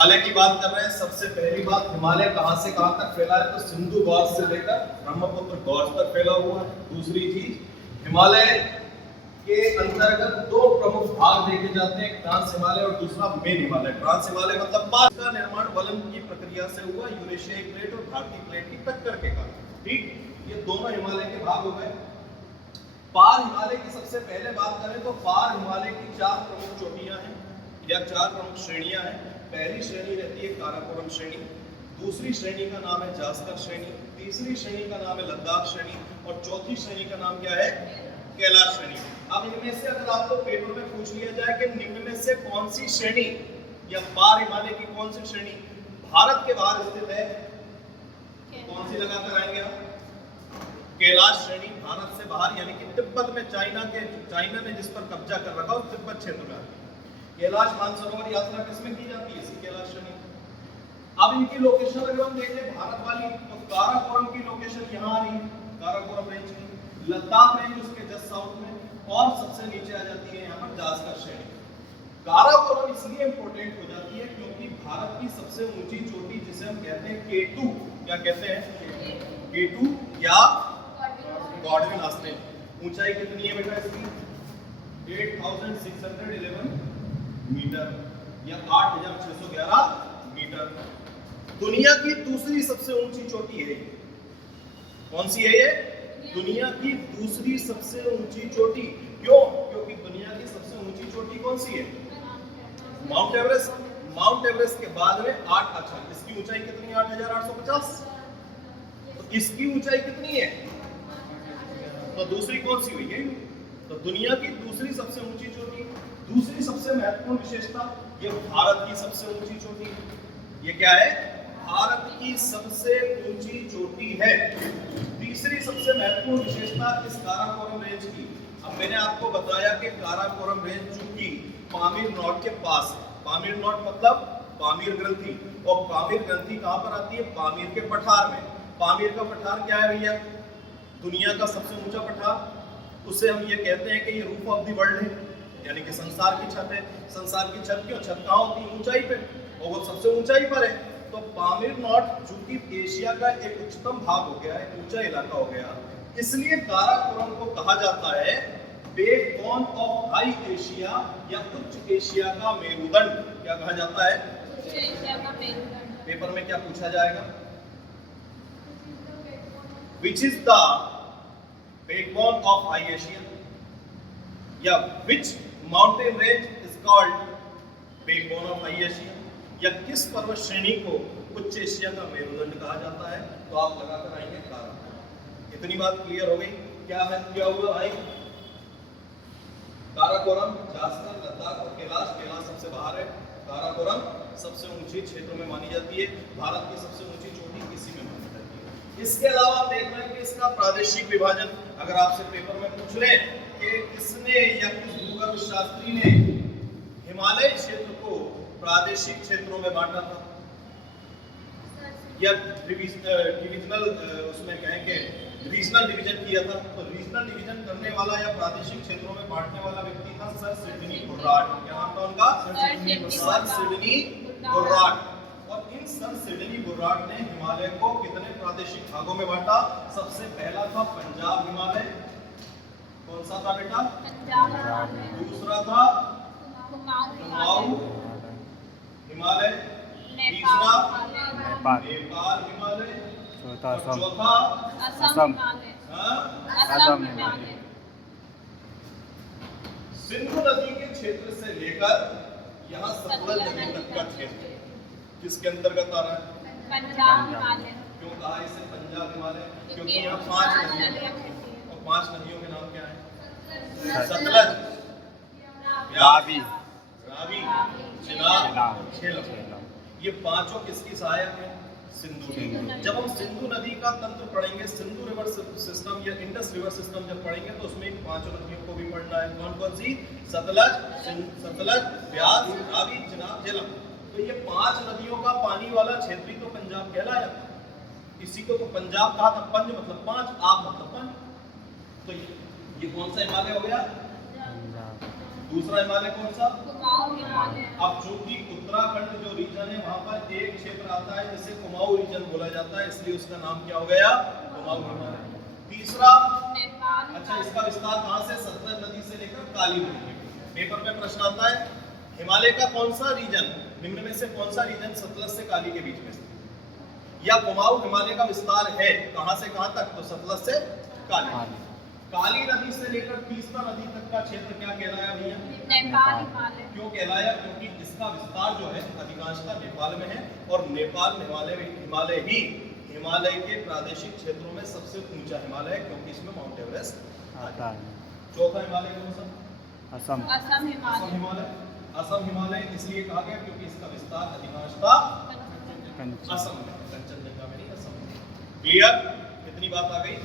हिमालय की बात कर रहे हैं। सबसे पहली बात, हिमालय कहां से कहां तक फैला है? तो सिंधु घाट से लेकर ब्रह्मपुत्र घाट तक फैला हुआ है। दूसरी चीज, हिमालय के अंतर्गत दो प्रमुख भाग देखे जाते हैं, ट्रांस हिमालय और दूसरा मेन हिमालय। ट्रांस हिमालय मतलब पास का निर्माण वलन की प्रक्रिया से हुआ, यूरेशियाई प्लेट और भारतीय प्लेट की टक्कर के कारण। ठीक, ये दोनों हिमालय के भाग हो गए। पार हिमालय की सबसे पहले बात करें तो पार हिमालय की चार प्रमुख चोटियां हैं या चार प्रमुख श्रेणियां हैं। पहली श्रेणी रहती है काराकोरम श्रेणी, दूसरी श्रेणी का नाम है जास्कर श्रेणी, तीसरी श्रेणी का नाम है लद्दाख श्रेणी और चौथी श्रेणी का नाम क्या है? कैलाश श्रेणी। अब इनमें से अगर आपको पेपर में पूछ लिया जाए कि निम्न में से कौन सी श्रेणी या पार हिमालय की कौन सी श्रेणी भारत के बाहर स्थित है, कौन सी लगाकर आएंगे आप? कैलाश श्रेणी भारत से बाहर, यानी कि तिब्बत में चाइना ने जिस पर कब्जा कर रखा उस तिब्बत क्षेत्र में। कैलाश मानसरोवर यात्रा किसमें की जाती है? इसी कैलाश श्रेणी। अब इनकी लोकेशन अगर हम देखें भारत वाली, तो काराकोरम की लोकेशन यहाँ आ रही है, काराकोरम रेंज की। लद्दाख रेंज उसके जस्ट साउथ में, और सबसे नीचे आ जाती है यहाँ पर जास्कर श्रेणी। काराकोरम इसलिए इंपोर्टेंट हो जाती है क्योंकि भारत की सबसे ऊंची चोटी जिसे हम कहते हैं K2, क्या कहते हैं? K2 या गॉडविन आस्तीन। ऊंचाई कितनी है बेटा इसकी? 8611 मीटर या 8611 मीटर। दुनिया की दूसरी सबसे ऊंची चोटी है। कौन सी है ये? दुनिया की दूसरी सबसे ऊंची चोटी। क्यों? क्योंकि दुनिया की सबसे ऊंची चोटी कौन सी है? Mount Everest. माउंट एवरेस्ट के बाद में इसकी ऊंचाई कितनी? 8850। तो इसकी ऊंचाई कितनी है? तो दूसरी कौन सी हुई? यही। तो दुनिया की दूसरी सबसे ऊंची चोटी। दूसरी सबसे महत्वपूर्ण विशेषता, ये भारत की सबसे ऊंची चोटी। ये क्या है? भारत की सबसे ऊंची चोटी है। तीसरी सबसे महत्वपूर्ण विशेषता इस काराकोरम रेंज की, अब मैंने आपको बताया कि काराकोरम रेंज चूंकि पामीर नॉट के पास है। पामीर नॉट मतलब पामीर ग्रंथि, और पामीर ग्रंथि कहां पर आती है? पामीर के पठार में। पामीर का पठार क्या है भैया? दुनिया का सबसे ऊंचा पठार। उसे हम ये कहते हैं कि ये रूफ ऑफ द वर्ल्ड है, यानी कि संसार की छत है। संसार की छत क्यों? छत कहाँ होती है? ऊंचाई पे, और वो सबसे ऊंचाई पर है। तो पामीर नॉट चूंकि एशिया का एक उच्चतम भाग हो गया, एक ऊंचा इलाका हो गया, इसलिए काराकोरम को कहा जाता है बैकबोन ऑफ हाई एशिया या उच्च एशिया का मेरुदंड। क्या कहा जाता है? उच्च एशिया का मेरुदंड। पेपर में क्या पूछा जाएगा? Which is the backbone of high Asia? या which mountain range is called backbone of high Asia? या किस पर्वत श्रेणी को उच्च एशिया का मेरुदंड कहा जाता है? तो आप लगा कर आएंगे काराकोरम। इतनी बात क्लियर हो गई। क्या है, क्या हुआ भाई? काराकोरम, जास्कर, लद्दाख और कैलाश। कैलाश सबसे बाहर है, काराकोरम सबसे ऊंची क्षेत्रों में मानी जाती है। भारत की सबसे ऊंची चोटी इसी में मानी जाती है। इसके अलावा आप देख रहे हैं कि इसका प्रादेशिक विभाजन, अगर आपसे पेपर में पूछ ले कि किसने या किस भूगर्भ शास्त्री ने हिमालय क्षेत्र को प्रादेशिक क्षेत्रों में बांटा था, या डिविजनल उसमें कहें कि रीजनल डिवीजन किया था, तो रीजनल डिवीजन करने वाला या प्रादेशिक क्षेत्रों में बांटने वाला व्यक्ति था सर सिडनी बुर्राट। क्या नाम था उनका? Sir Sidney Burrard. और इन सर सिडनी बुर्राट ने हिमालय को कितने प्रादेशिक भागों में बांटा? सबसे पहला था पंजाब हिमालय। कौन सा था बेटा? पंजाब। दूसरा था कुमाऊं हिमालय, तीसरा नेपाल हिमालय, चौथा असम हिमालय। सिंधु नदी के क्षेत्र से लेकर यहाँ सतलज नदी तक का क्षेत्र किसके अंतर्गत आ रहा है? पंजाब हिमालय। क्यों कहा इसे पंजाब हिमालय? क्योंकि यहाँ 5 नदियां हैं, और 5 नदियों के नाम क्या है? सतलज, रावी, चिनाब, झेलम। ये पांचों किसकी सहायक है? सिंधु। जब हम सिंधु नदी का तंत्र पढ़ेंगे, सिंधु रिवर सिस्टम या इंडस रिवर सिस्टम जब पढ़ेंगे, तो उसमें 5 नदियों को भी पढ़ना है। कौन कौन सी? सतलज, ब्यास, रावी, चिनाब, झेलम। तो ये 5 नदियों का पानी वाला क्षेत्र ही तो पंजाब कहलाया। इसी को तो पंजाब कहा था। पंज मतलब 5, आब मतलब पानी। तो ये कौन सा हिमालय हो गया? दूसरा हिमालय कौन सा? अब चूंकि उत्तराखंड जो रीजन है वहां क्षेत्र आता है जिसे कुमाऊं रीजन बोला जाता है, इसलिए उसका नाम क्या हो गया? कुमाऊं हिमालय। तीसरा, अच्छा इसका विस्तार कहां से? सतलज नदी से लेकर काली नदी। पेपर में प्रश्न आता है हिमालय का कौन सा रीजन, निम्न में से कौन सा रीजन सतलज से काली के बीच में स्थित, या कुमाऊं हिमालय का विस्तार है कहां से कहां तक? तो सतलज से काली। काली नदी से लेकर तीस्ता नदी तक का क्षेत्र क्या कहलाया भैया? नेपाल हिमालय। क्यों कहलाया? क्योंकि इसका विस्तार जो है अधिकांशतः नेपाल में है, और नेपाल हिमालय ही हिमालय के प्रादेशिक क्षेत्रों में सबसे ऊंचा हिमालय है, क्योंकि इसमें माउंट एवरेस्ट आता है। चौथा हिमालय कौन सा? असम हिमालय। असम हिमालय इसलिए कहा गया क्योंकि इसका विस्तार अधिकांशतः असम में, कंचनजंगा में नहीं, असम में। क्लियर? कितनी बात आ गई?